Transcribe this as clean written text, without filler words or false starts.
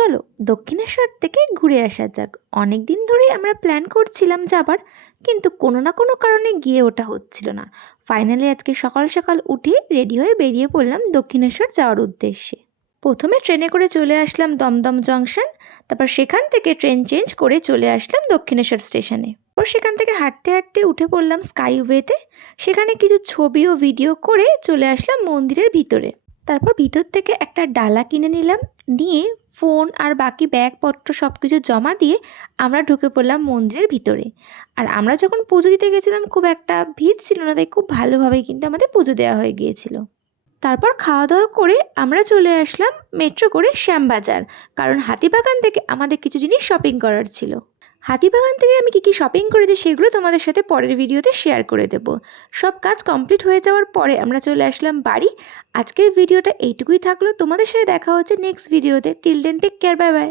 চলো দক্ষিণেশ্বর থেকে ঘুরে আসা যাক। অনেক দিন ধরেই আমরা প্ল্যান করছিলাম যাবার, কিন্তু কোনো না কোনো কারণে গিয়ে ওটা হচ্ছিল না। ফাইনালি আজকে সকাল সকাল উঠে রেডি হয়ে বেরিয়ে পড়লাম দক্ষিণেশ্বর যাওয়ার উদ্দেশ্যে। প্রথমে ট্রেনে করে চলে আসলাম দমদম জংশন, তারপর সেখান থেকে ট্রেন চেঞ্জ করে চলে আসলাম দক্ষিণেশ্বর স্টেশনে। পর সেখান থেকে হাঁটতে হাঁটতে উঠে পড়লাম স্কাইওয়েতে। সেখানে কিছু ছবি ও ভিডিও করে চলে আসলাম মন্দিরের ভিতরে। তারপর ভিতর থেকে একটা ডালা কিনে নিলাম, নিয়ে ফোন আর বাকি ব্যাগপত্র সব কিছু জমা দিয়ে আমরা ঢুকে পড়লাম মন্দিরের ভিতরে। আর আমরা যখন পুজো দিতে গেছিলাম খুব একটা ভিড় ছিল না, তাই খুব ভালোভাবেই কিন্তু আমাদের পুজো দেওয়া হয়ে গিয়েছিল। তারপর খাওয়া দাওয়া করে আমরা চলে আসলাম মেট্রো করে শ্যামবাজার, কারণ হাতিবাগান থেকে আমাদের কিছু জিনিস শপিং করার ছিল। হাতিবাগান থেকে আমি কী কী শপিং করেছি সেগুলো তোমাদের সাথে পরের ভিডিওতে শেয়ার করে দেব। সব কাজ কমপ্লিট হয়ে যাওয়ার পরে আমরা চলে আসলাম বাড়ি। আজকের ভিডিওটা এইটুকুই থাকলো, তোমাদের সাথে দেখা হচ্ছে নেক্সট ভিডিওতে। Till then take care, bye by.